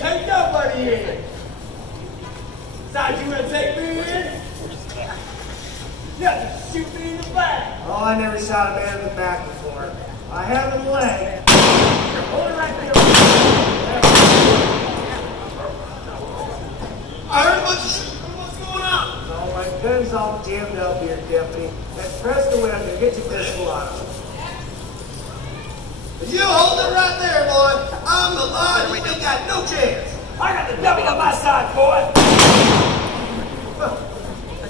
take nobody in. Thought you gonna take me in? Nothing, shoot me in the back. Oh, I never shot a man in the back before. I have in the leg. Hold it right there. I heard a bunch of shit. What's going on? Oh, my gun's all jammed up here, deputy. Let's press the window. Get your pistol out. You hold it right there, boy. I'm the law. You ain't got no chance. I got the devil on my side, boy.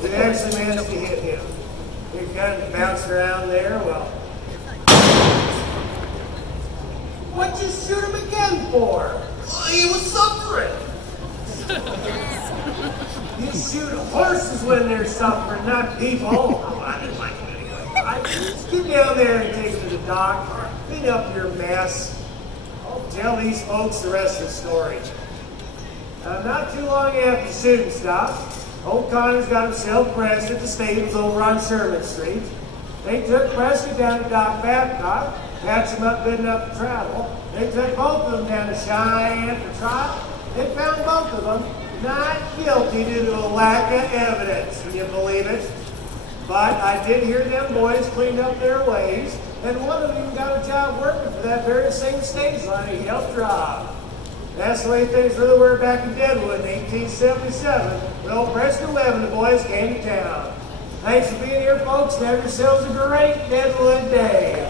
You actually managed to hit him. Your gun bounced around there. Well, what'd you shoot him again for? Well, he was suffering. You shoot horses when they're suffering, not people. Oh, I didn't like him anyway. Get down there and take him to the dock. Clean up your mess. I'll tell these folks the rest of the story. Not too long after the shooting stopped, old Connor's got himself arrested at the stables over on Sherman Street. They took Preston down to Doc Babcock, patched him up good enough to travel. They took both of them down to Cheyenne for trial. They found both of them not guilty due to a lack of evidence. Can you believe it? But I did hear them boys cleaned up their ways, and one of them even got a job working for that very same stage line he helped drive. That's the way things really were back in Deadwood in 1877, when old Preston Webb and the boys came to town. Thanks for being here, folks, and have yourselves a great Deadwood day.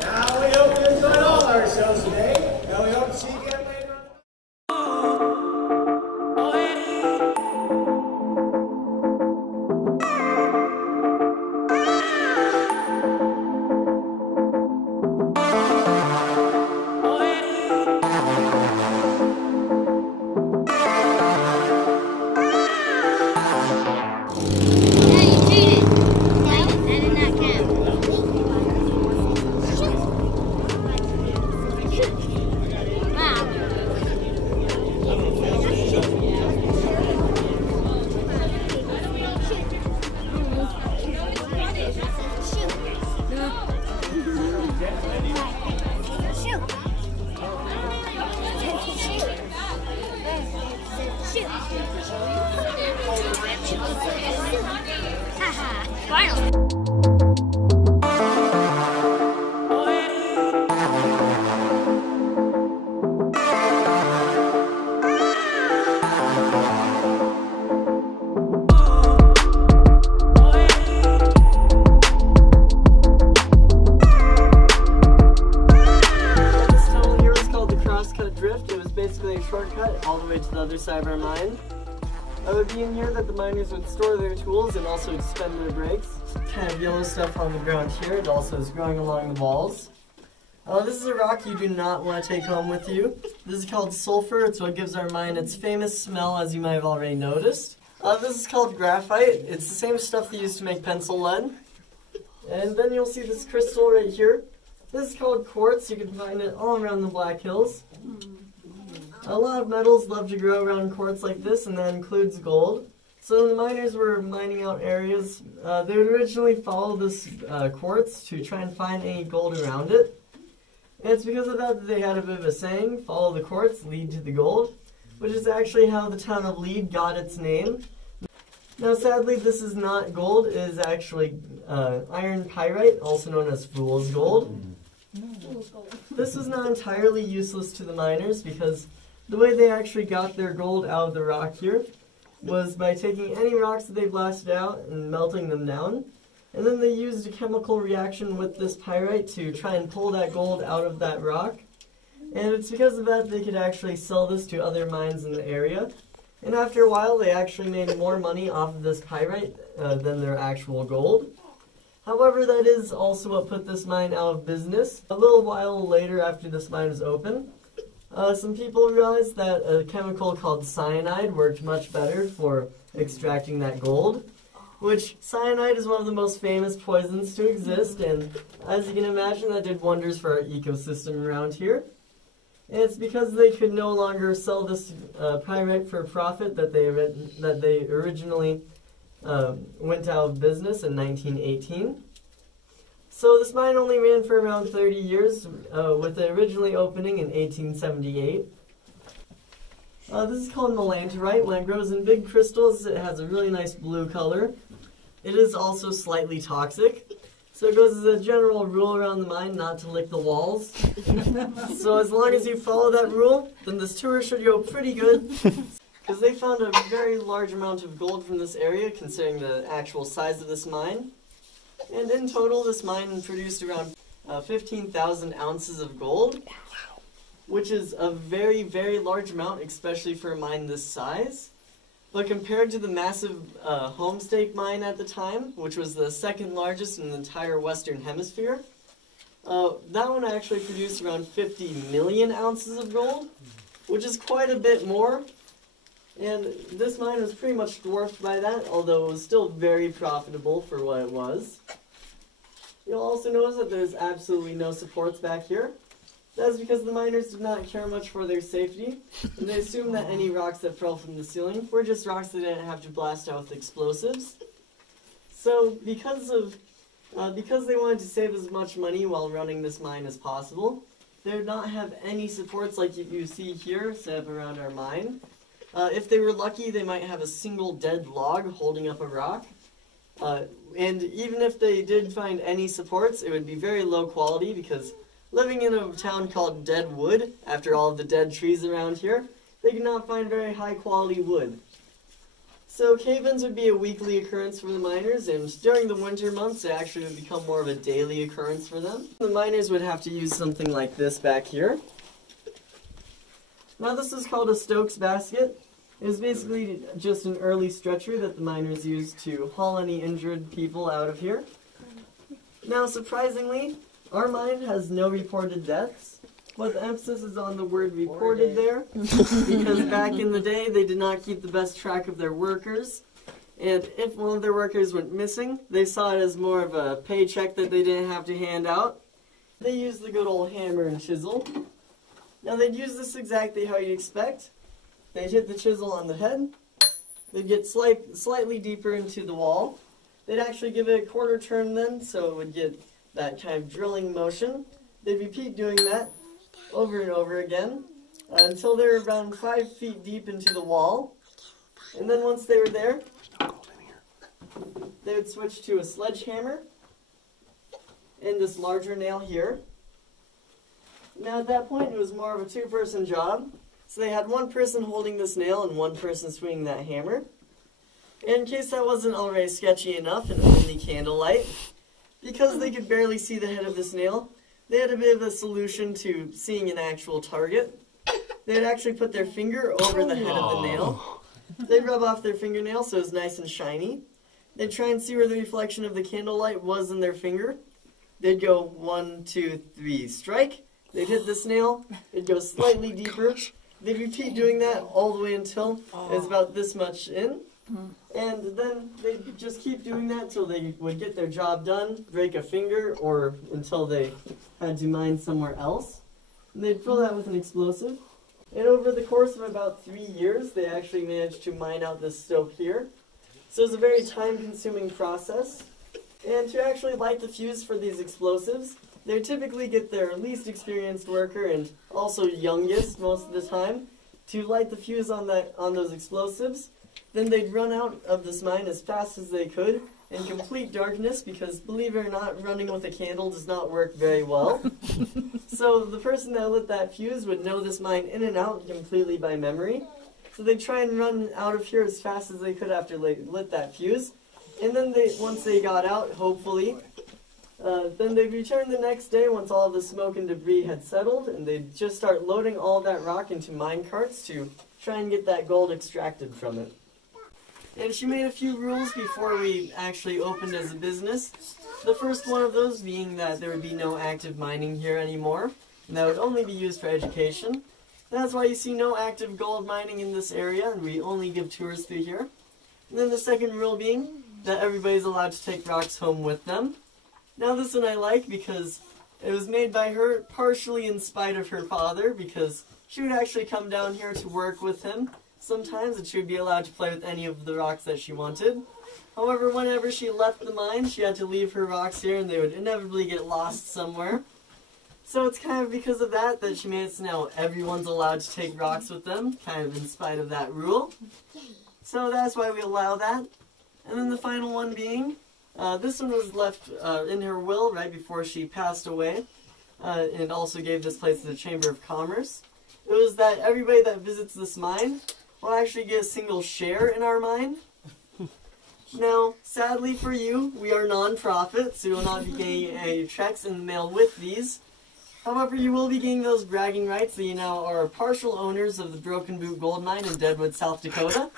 Now we hope you enjoyed all our shows today, and we hope to see you again later on. Shortcut all the way to the other side of our mine. It would be in here that the miners would store their tools and also spend their breaks. Kind of yellow stuff on the ground here. It also is growing along the walls. This is a rock you do not want to take home with you. This is called sulfur. It's what gives our mine its famous smell, as you might have already noticed. This is called graphite. It's the same stuff they use to make pencil lead. And then you'll see this crystal right here. This is called quartz. You can find it all around the Black Hills. A lot of metals love to grow around quartz like this, and that includes gold. So the miners were mining out areas. They would originally follow this quartz to try and find any gold around it. And it's because of that they had a bit of a saying, follow the quartz, lead to the gold, which is actually how the town of Lead got its name. Now sadly, this is not gold. It is actually iron pyrite, also known as fool's gold. This was not entirely useless to the miners because the way they actually got their gold out of the rock here was by taking any rocks that they blasted out and melting them down. And then they used a chemical reaction with this pyrite to try and pull that gold out of that rock. And it's because of that they could actually sell this to other mines in the area. And after a while they actually made more money off of this pyrite than their actual gold. However, that is also what put this mine out of business. A little while later after this mine was open, some people realized that a chemical called cyanide worked much better for extracting that gold, which cyanide is one of the most famous poisons to exist, and as you can imagine, that did wonders for our ecosystem around here. And it's because they could no longer sell this pyrite for a profit that they originally went out of business in 1918. So this mine only ran for around 30 years, with it originally opening in 1878. This is called melanterite. When it grows in big crystals, it has a really nice blue color. It is also slightly toxic. So it goes as a general rule around the mine not to lick the walls. So as long as you follow that rule, then this tour should go pretty good. Because they found a very large amount of gold from this area, considering the actual size of this mine. And in total, this mine produced around 15,000 ounces of gold, which is a very, very large amount, especially for a mine this size. But compared to the massive Homestake mine at the time, which was the second largest in the entire Western Hemisphere, that one actually produced around 50 million ounces of gold, which is quite a bit more. And this mine was pretty much dwarfed by that, although it was still very profitable for what it was. You'll also notice that there's absolutely no supports back here. That's because the miners did not care much for their safety, and they assumed that any rocks that fell from the ceiling were just rocks they didn't have to blast out with explosives. So because they wanted to save as much money while running this mine as possible, they did not have any supports like you see here set up around our mine. If they were lucky, they might have a single dead log holding up a rock. And even if they did find any supports, it would be very low quality because living in a town called Deadwood, after all of the dead trees around here, they could not find very high quality wood. So cave-ins would be a weekly occurrence for the miners, and during the winter months, it actually would become more of a daily occurrence for them. The miners would have to use something like this back here. Now this is called a Stokes basket. It was basically just an early stretcher that the miners used to haul any injured people out of here. Now surprisingly, our mine has no reported deaths, but the emphasis is on the word reported there, because back in the day they did not keep the best track of their workers, and if one of their workers went missing, they saw it as more of a paycheck that they didn't have to hand out. They used the good old hammer and chisel. Now they'd use this exactly how you'd expect. They'd hit the chisel on the head, they'd get slightly deeper into the wall, they'd actually give it a quarter turn then, so it would get that kind of drilling motion. They'd repeat doing that over and over again until they were around 5 feet deep into the wall. And then once they were there, they would switch to a sledgehammer and this larger nail here. Now at that point it was more of a two-person job. So they had one person holding this nail and one person swinging that hammer. And in case that wasn't already sketchy enough and only candlelight, because they could barely see the head of this nail, they had a bit of a solution to seeing an actual target. They'd actually put their finger over the head of the nail. They'd rub off their fingernail so it was nice and shiny. They'd try and see where the reflection of the candlelight was in their finger. They'd go 1, 2, 3, strike. They'd hit this nail. It'd go slightly deeper. They'd repeat doing that all the way until it was about this much in. And then they'd just keep doing that until they would get their job done, break a finger, or until they had to mine somewhere else. And they'd fill that with an explosive. And over the course of about 3 years, they actually managed to mine out this stope here. So it's a very time-consuming process. And to actually light the fuse for these explosives, they typically get their least experienced worker, and also youngest most of the time, to light the fuse on those explosives. Then they'd run out of this mine as fast as they could in complete darkness, because believe it or not, running with a candle does not work very well. So the person that lit that fuse would know this mine in and out completely by memory. So they'd try and run out of here as fast as they could after they lit that fuse. And then once they got out, hopefully, then they'd return the next day once all the smoke and debris had settled, and they'd just start loading all that rock into mine carts to try and get that gold extracted from it. And she made a few rules before we actually opened as a business. The first one of those being that there would be no active mining here anymore, and that would only be used for education. That's why you see no active gold mining in this area, and we only give tours through here. And then the second rule being that everybody's allowed to take rocks home with them. Now this one I like because it was made by her partially in spite of her father, because she would actually come down here to work with him sometimes, and she would be allowed to play with any of the rocks that she wanted. However, whenever she left the mine, she had to leave her rocks here and they would inevitably get lost somewhere. So it's kind of because of that that she made it so now everyone's allowed to take rocks with them, kind of in spite of that rule. So that's why we allow that. And then the final one being, this one was left in her will right before she passed away, and also gave this place to the Chamber of Commerce. It was that everybody that visits this mine will actually get a single share in our mine. Now, sadly for you, we are non-profit, so you will not be getting any checks in the mail with these. However, you will be getting those bragging rights that you now are partial owners of the Broken Boot Gold Mine in Deadwood, South Dakota.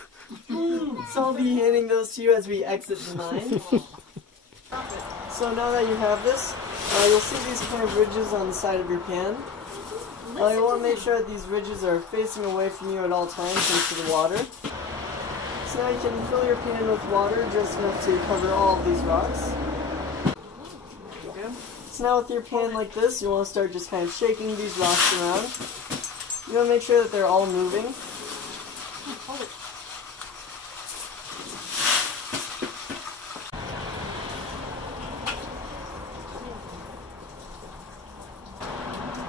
So I'll be handing those to you as we exit the mine. So now that you have this, you'll see these kind of ridges on the side of your pan. You want to make sure that these ridges are facing away from you at all times into the water. So now you can fill your pan with water just enough to cover all of these rocks. So now with your pan like this, you want to start just kind of shaking these rocks around. You want to make sure that they're all moving.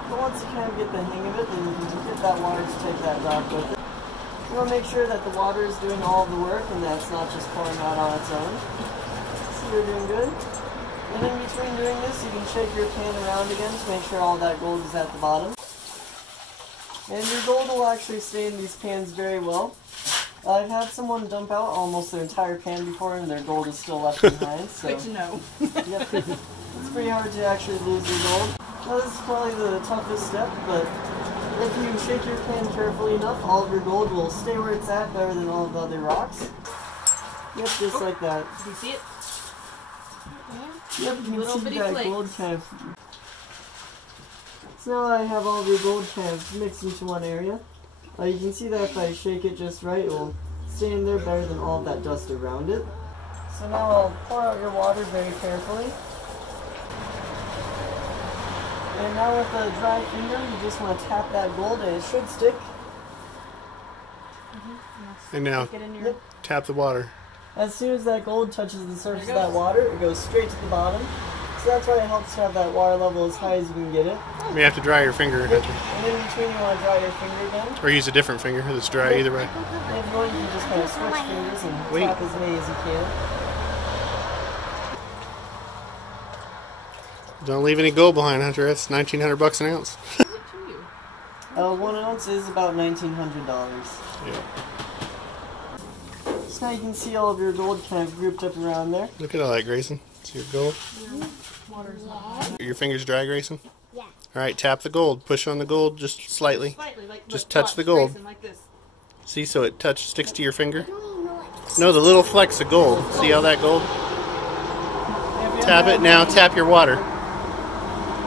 But once you kind of get the hang of it, then you can get that water to take that rock with it. You want to make sure that the water is doing all of the work and that it's not just pouring out on its own. So you're doing good. And in between doing this, you can shake your pan around again to make sure all that gold is at the bottom. And your gold will actually stay in these pans very well. I've had someone dump out almost their entire pan before and their gold is still left behind. So good to know. Yep, it's pretty hard to actually lose your gold. Now this is probably the toughest step, but if you shake your pan carefully enough, all of your gold will stay where it's at better than all of the other rocks. Yep, just like that. Do you see it? Yep, you Little can see bitty that flakes. gold kind of... So now that I have all of your gold kind of mixed into one area, you can see that if I shake it just right, it will stay in there better than all of that dust around it. So now I'll pour out your water very carefully. And now with a dry finger, you just want to tap that gold and it should stick. And now, Get in your... Yep. tap the water. As soon as that gold touches the surface of that water, it goes straight to the bottom. So that's why it helps to have that water level as high as you can get it. You have to dry your finger, Yep. And in between you want to dry your finger again. or use a different finger that's dry either way. And if you want, you can just kind of switch fingers and tap as many as you can. Don't leave any gold behind, Hunter. That's $1,900 an ounce. 1 ounce is about $1,900. Yeah. So now you can see all of your gold kind of grouped up around there. Look at all that, Grayson. See your gold? Water's Your fingers dry, Grayson? Yeah. All right, tap the gold. Push on the gold just slightly. slightly, like, Just look, touch watch, the gold. Grayson, like this. See, so it sticks to your finger? I don't even know what. No, the little flecks of gold. See all that gold? Tap it. Now tap your water.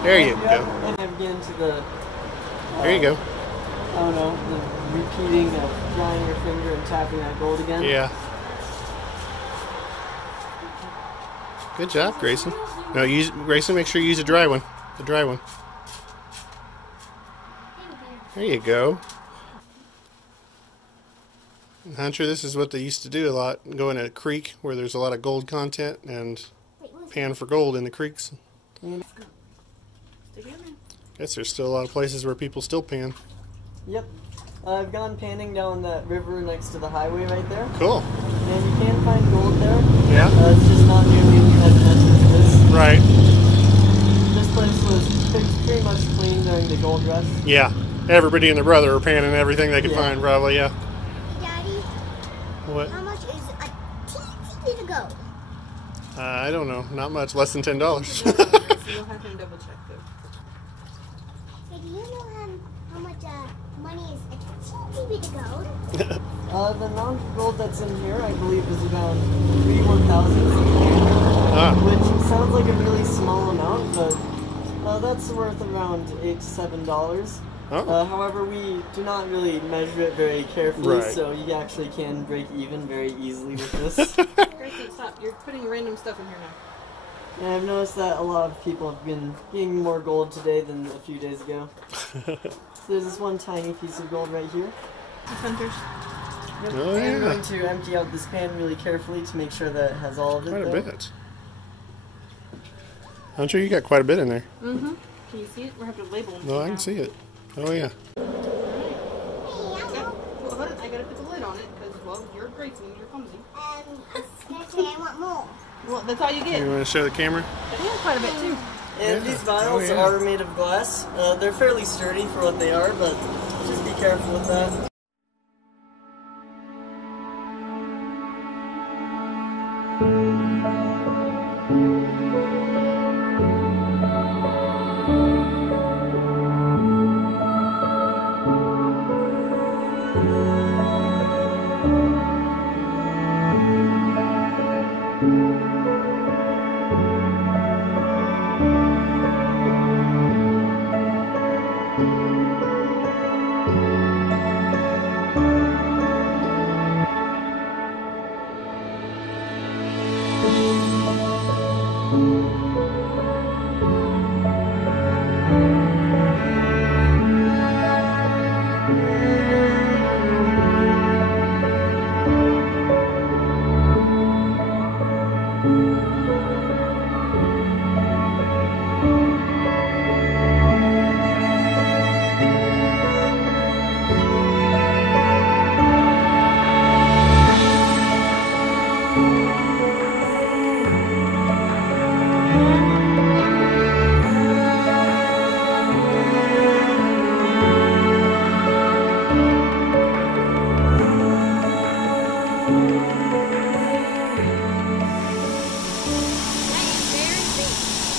There you go. And get into the... There you go. I don't know, the repeating of drying your finger and tapping that gold again. Yeah. Good job, Grayson. No, Grayson, make sure you use a dry one. The dry one. There you go. Hunter, this is what they used to do a lot. Go in a creek where there's a lot of gold content and pan for gold in the creeks. Stick it in there. Guess there's still a lot of places where people still pan. Yep. I've gone panning down that river next to the highway right there. Cool. And you can find gold there. Yeah. It's just not nearly as much as this. Right. This place was pretty much clean during the gold rush. Yeah. Everybody and their brother are panning everything they could find, probably, yeah. Daddy, What? how much is a teensy bit of gold? I don't know. Not much. Less than $10. So you'll have him double check though. Hey, do you know how much money is a teensy bit of gold? The amount of gold that's in here, I believe, is around 3/1000, which sounds like a really small amount, but that's worth around $8 to $7. Oh. However, we do not really measure it very carefully, Right. so you actually can break even very easily with this. Grayson, stop. You're putting random stuff in here now. And I've noticed that a lot of people have been getting more gold today than a few days ago. So there's this one tiny piece of gold right here. Hunters. Yep. Oh, I'm yeah. going to empty out this pan really carefully to make sure that it has all of it Quite a there. bit. Hunter, you got quite a bit in there. Mm-hmm. Can you see it? We're having to label them. No, I can see it. Oh, yeah. Well, hold on. I gotta put the lid on it because, well, you're great and you're clumsy. I want more. Well, that's all you get. You want to show the camera? But yeah, quite a bit too. And Yeah. these vials Oh, yeah. are made of glass. They're fairly sturdy for what they are, but just be careful with that.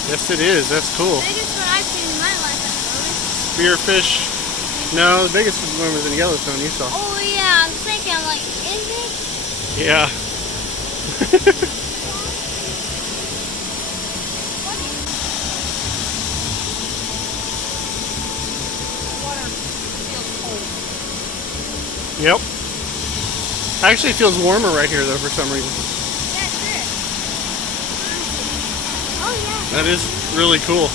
Yes, it is. That's cool. Biggest one I've seen in my life, Spearfish. No, the biggest one was in Yellowstone, you saw. Oh yeah, I'm thinking, I'm like, is it? Yeah. Yep. Actually, it feels warmer right here, though, for some reason. Yeah, sure. Oh yeah. That is really cool.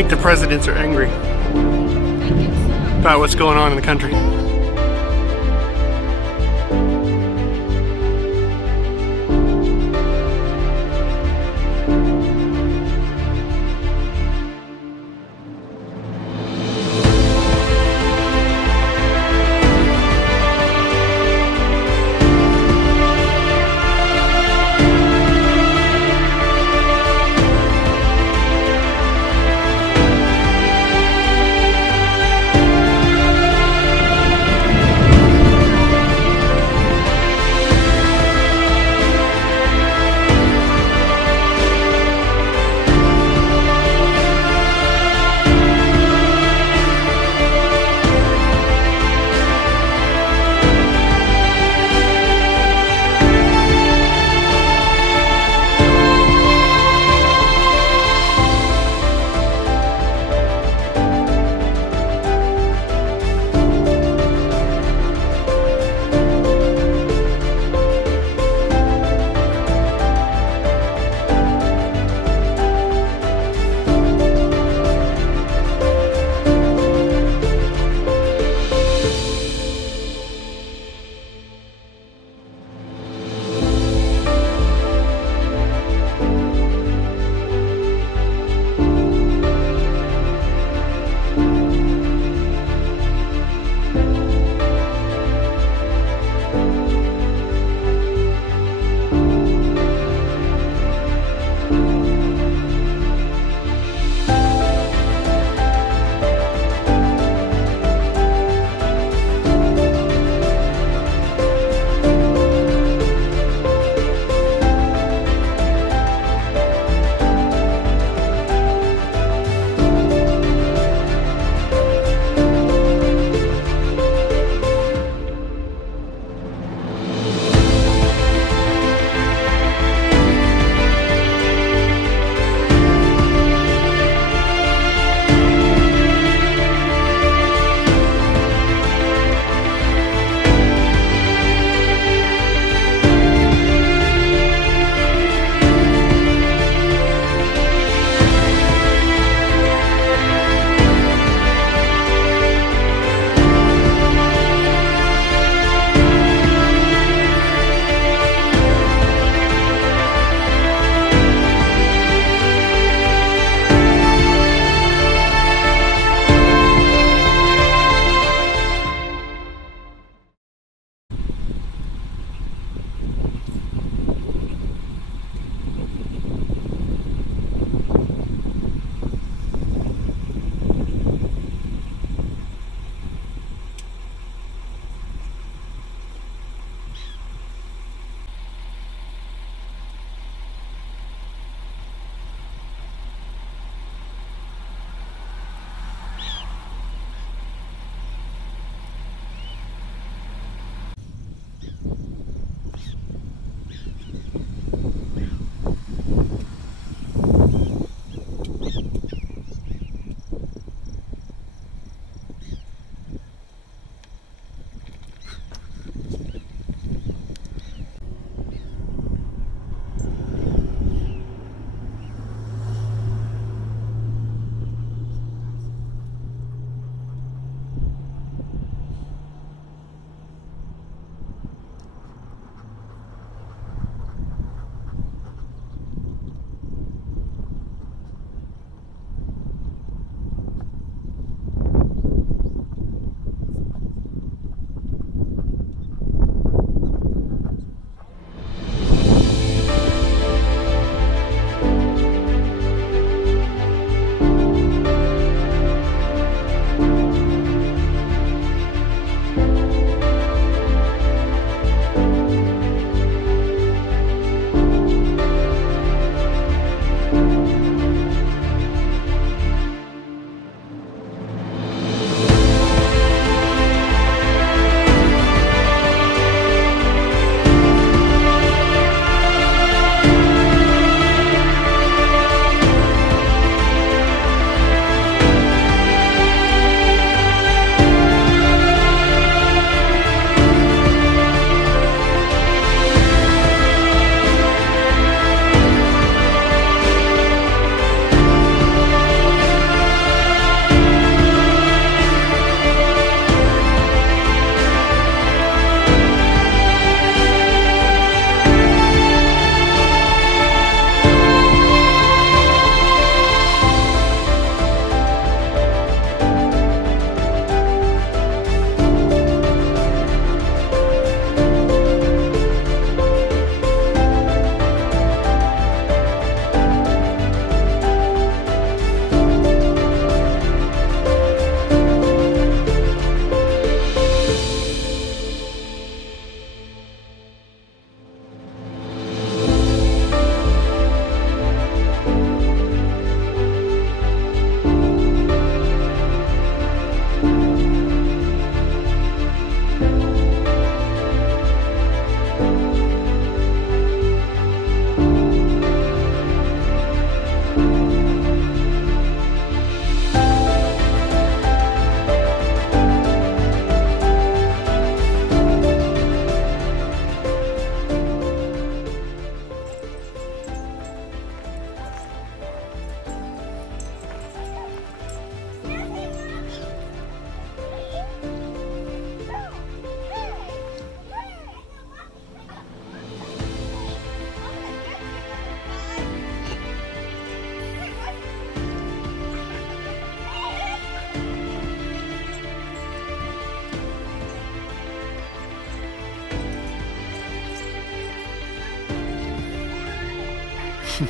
think the presidents are angry about what's going on in the country. I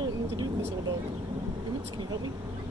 don't know what to do with this little dog. Emmett, can you help me?